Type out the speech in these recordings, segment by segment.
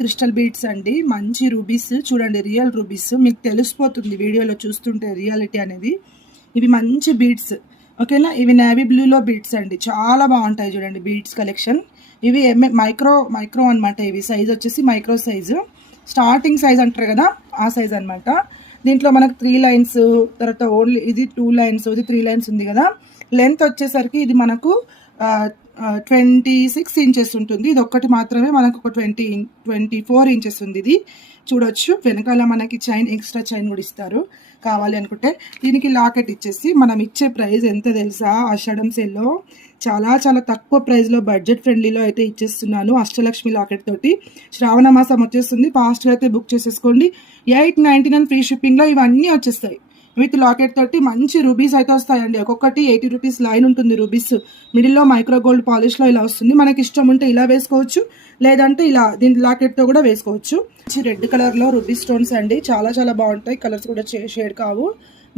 Crystal beads అండి, మంచి rubies చూడండి, రియల్ రూబీస్. మీకు తెలిసిపోతుంది వీడియోలో చూస్తుంటే రియాలిటీ అనేది. ఇవి మంచి బీడ్స్, ఓకేనా. ఇవి నేవీ బ్లూలో బీడ్స్ అండి, చాలా బాగుంటాయి చూడండి బీడ్స్ కలెక్షన్. ఇవి మైక్రో అనమాట. ఇవి సైజ్ వచ్చేసి మైక్రో సైజు, స్టార్టింగ్ సైజ్ అంటారు కదా ఆ సైజ్ అనమాట. దీంట్లో మనకు 3 లైన్స్, తర్వాత ఓన్లీ ఇది 2 లైన్స్, ఇది 3 లైన్స్ ఉంది కదా. లెంత్ వచ్చేసరికి ఇది మనకు 26 ఇంచెస్ ఉంటుంది. ఇది ఒక్కటి మాత్రమే మనకు ఒక 24 ఇంచెస్ ఉంది. ఇది చూడొచ్చు. వెనకాల మనకి చైన్, ఎక్స్ట్రా చైన్ కూడా ఇస్తారు కావాలి అనుకుంటే. దీనికి లాకెట్ ఇచ్చేసి మనం ఇచ్చే ప్రైస్ ఎంత తెలుసా, ఆషాఢం సేల్లో చాలా చాలా తక్కువ ప్రైస్లో బడ్జెట్ ఫ్రెండ్లీలో అయితే ఇచ్చేస్తున్నాను. అష్టలక్ష్మి లాకెట్ తోటి శ్రావణ మాసం వచ్చేస్తుంది. ఫాస్ట్గా అయితే బుక్ చేసేసుకోండి. 899 ఫ్రీ షిప్పింగ్లో ఇవన్నీ వచ్చేస్తాయి. విత్ లాకెట్ తోటి మంచి రూబీస్ అయితే వస్తాయండి. ఒక్కొక్కటి 80 రూపీస్ లైన్ ఉంటుంది రూబీస్. మిడిల్లో మైక్రో గోల్డ్ పాలిష్లో ఇలా వస్తుంది. మనకి ఇష్టం ఉంటే ఇలా వేసుకోవచ్చు, లేదంటే ఇలా దీని లాకెట్తో కూడా వేసుకోవచ్చు. మంచి రెడ్ కలర్లో రూబీ స్టోన్స్ అండి, చాలా చాలా బాగుంటాయి. కలర్స్ కూడా షేడ్ కావు.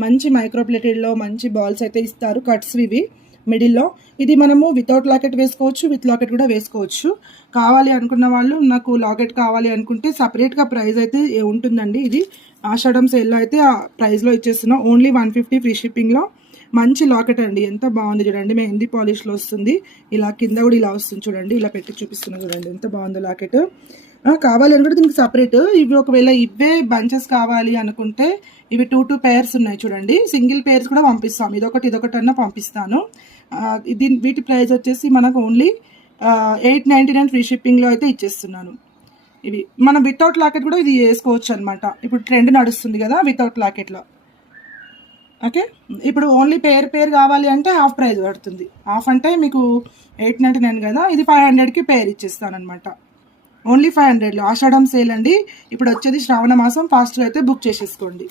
మంచి మైక్రో ప్లేటెడ్లో మంచి బాల్స్ అయితే ఇస్తారు, కట్స్ ఇవి మిడిల్లో. ఇది మనము వితౌట్ లాకెట్ వేసుకోవచ్చు, విత్ లాకెట్ కూడా వేసుకోవచ్చు. కావాలి అనుకున్న వాళ్ళు, నాకు లాకెట్ కావాలి అనుకుంటే సపరేట్గా ప్రైస్ అయితే ఉంటుందండి. ఇది ఆషాఢం సేల్లో అయితే ఆ ప్రైస్లో ఇచ్చేస్తున్నాం. ఓన్లీ 150 ఫ్రీ షిప్పింగ్లో. మంచి లాకెట్ అండి, ఎంత బాగుంది చూడండి. మెహందీ పాలిష్లో వస్తుంది. ఇలా కింద కూడా ఇలా వస్తుంది చూడండి, ఇలా పెట్టి చూపిస్తున్నా చూడండి ఎంత బాగుందో లాకెట్. కావాలి అనుకుంటే దీనికి సపరేట్. ఇవి ఒకవేళ ఇవే బంచెస్ కావాలి అనుకుంటే ఇవి 2 పేర్స్ ఉన్నాయి చూడండి. సింగిల్ పేర్స్ కూడా పంపిస్తాం, ఇదొకటి అన్నా పంపిస్తాను. వీటి ప్రైస్ వచ్చేసి మనకు ఓన్లీ 899 ఫ్రీ షిప్పింగ్లో అయితే ఇచ్చేస్తున్నాను. ఇవి మనం వితౌట్ లాకెట్ కూడా ఇది వేసుకోవచ్చు అనమాట. ఇప్పుడు ట్రెండ్ నడుస్తుంది కదా వితౌట్ లాకెట్లో. ఓకే, ఇప్పుడు ఓన్లీ పేర్ కావాలి అంటే హాఫ్ ప్రైస్ పడుతుంది. హాఫ్ అంటే మీకు 899 కదా, ఇది 500కి పేర్ ఇచ్చేస్తాను అనమాట. ఓన్లీ 500లో ఆషాఢం సేల్ అండి. ఇప్పుడు వచ్చేది శ్రావణ మాసం, ఫాస్ట్గా అయితే బుక్ చేసేసుకోండి.